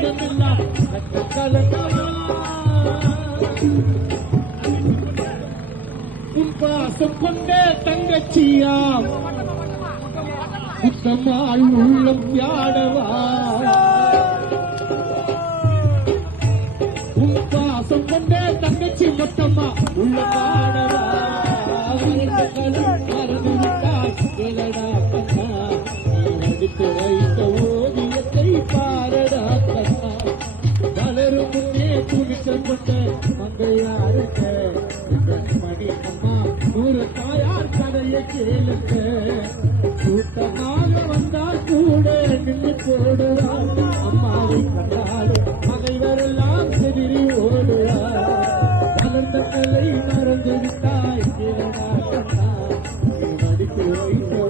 சொந்தமெல்லாம் கலந்தவா உன் பாசம் கொண்ட தங்கச்சியாம் புத்தம்மாள் உள்ளம் யாடவா உன் பாசம் கொண்ட தங்கச்சி மொத்தம்மா உள்ளம் யாடவா மறந்து விட்டால் கேளடா கண்ணா நீ அடித்து வைத்த ஓவியத்தை பாரடா கண்ணா வளரும் முன்னே துணிச்சல் கொண்ட மங்கையாருக்க மணி அம்மா நூறு தாயார் கதையை கேளுங்க கூட்டமாக வந்தால் கூட நின்று போடுவார் அம்மாவை கண்டால் பகைவரெல்லாம் செதிரி ஓடுவார் வளர்ந்த கலை மறந்து விட்டாய் கேளடா கண்ணா நீ மடித்து வைத்த